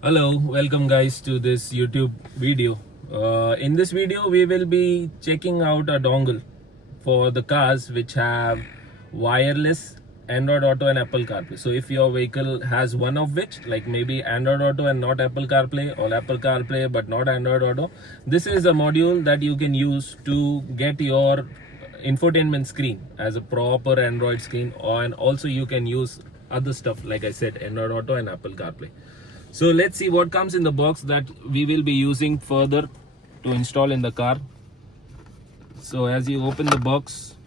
Hello, welcome guys to this YouTube video. In this video we will be checking out a dongle for the cars which have wireless Android Auto and Apple CarPlay. So if your vehicle has one of which, like maybe Android Auto and not Apple CarPlay, or Apple CarPlay but not Android Auto, this is a module that you can use to get your infotainment screen as a proper Android screen, and also you can use other stuff like I said, Android Auto and Apple CarPlay. So let's see what comes in the box that we will be using further to install in the car. So as you open the box,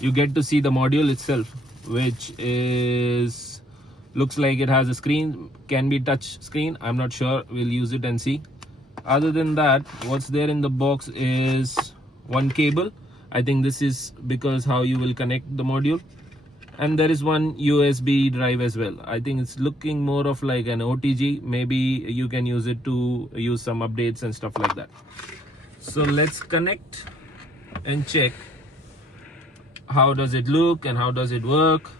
you get to see the module itself, which is looks like it has a screen, can be touch screen. I'm not sure, we'll use it and see. Other than that, what's there in the box is one cable. I think this is because how you will connect the module, and there is one USB drive as well. I think it's looking more of like an OTG. Maybe you can use it to use some updates and stuff like that. So let's connect and check how does it look and how does it work.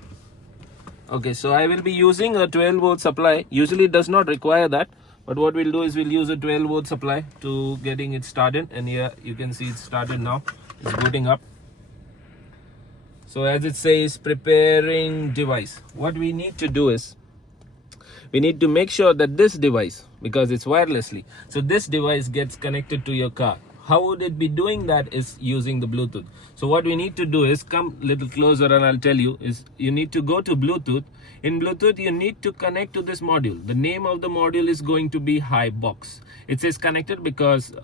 Okay, so I will be using a 12-volt supply. Usually it does not require that, but what we'll do is we'll use a 12-volt supply to getting it started. And here you can see it's started now. It's booting up. So as it says, preparing device, what we need to do is we need to make sure that this device, because it's wirelessly, so this device gets connected to your car. How would it be doing that? Is using the Bluetooth. So what we need to do is come a little closer and I'll tell you, is you need to go to Bluetooth. In Bluetooth you need to connect to this module. The name of the module is going to be Box. It says connected because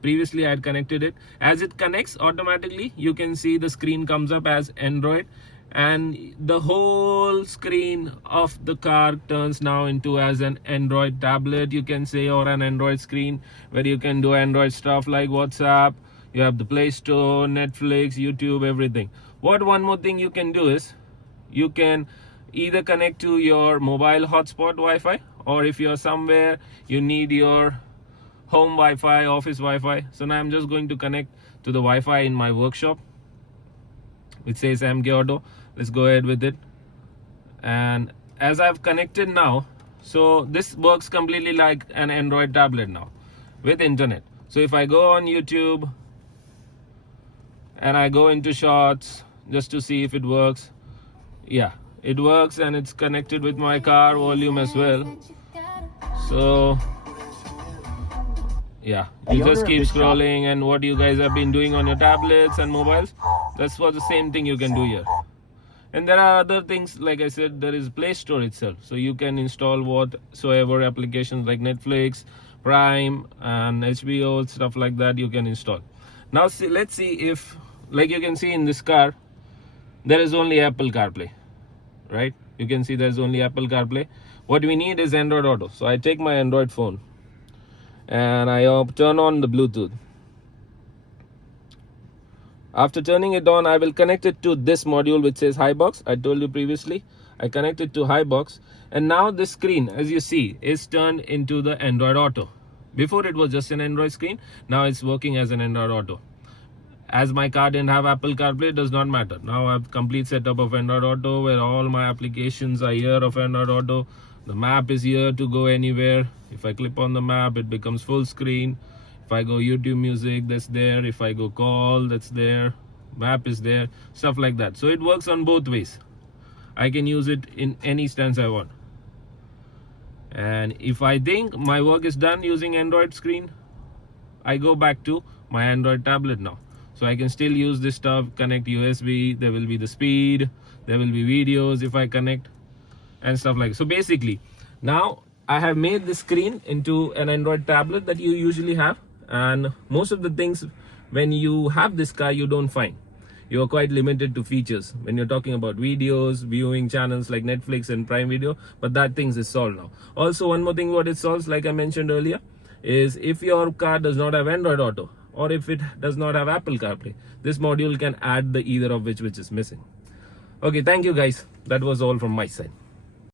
previously I had connected it. As it connects, automatically you can see the screen comes up as Android, and the whole screen of the car turns now into as an Android tablet, you can say, or an Android screen where you can do Android stuff like WhatsApp. You have the Play Store, Netflix, YouTube, everything. What one more thing you can do is you can either connect to your mobile hotspot Wi-Fi, or if you're somewhere you need your home Wi-Fi, office Wi-Fi. So now I'm just going to connect to the Wi-Fi in my workshop. It says MK Auto. Let's go ahead with it. And as I've connected now, so this works completely like an Android tablet now with internet. So if I go on YouTube and I go into Shorts just to see if it works, yeah, it works, and it's connected with my car volume as well. So yeah, you just keep scrolling, and what you guys have been doing on your tablets and mobiles, that's what the same thing you can do here. And there are other things, like I said, there is Play Store itself, so you can install whatsoever applications like Netflix, Prime and HBO, stuff like that you can install. Now let's see if, like you can see in this car, there is only Apple CarPlay, right? You can see there's only Apple CarPlay. What we need is Android Auto. So I take my Android phone and I turn on the Bluetooth. After turning it on, I will connect it to this module which says Box. I told you previously, I connected to Box, and now this screen, as you see, is turned into the Android Auto. Before it was just an Android screen, now it's working as an Android Auto. As my car didn't have Apple CarPlay, it does not matter. Now I have complete setup of Android Auto where all my applications are here of Android Auto. The map is here to go anywhere. If I click on the map, it becomes full screen. If I go YouTube music, that's there. If I go call, that's there. Map is there, stuff like that. So it works on both ways. I can use it in any stance I want. And if I think my work is done using Android screen, I go back to my Android tablet now. So I can still use this stuff, connect USB, there will be the speed, there will be videos if I connect and stuff like that. So basically, now I have made the screen into an Android tablet that you usually have. And most of the things when you have this car, you don't find. You are quite limited to features when you're talking about videos, viewing channels like Netflix and Prime Video, but that things is solved now. Also, one more thing what it solves, like I mentioned earlier, is if your car does not have Android Auto, or if it does not have Apple CarPlay, this module can add the either of which is missing. Okay, thank you guys. That was all from my side.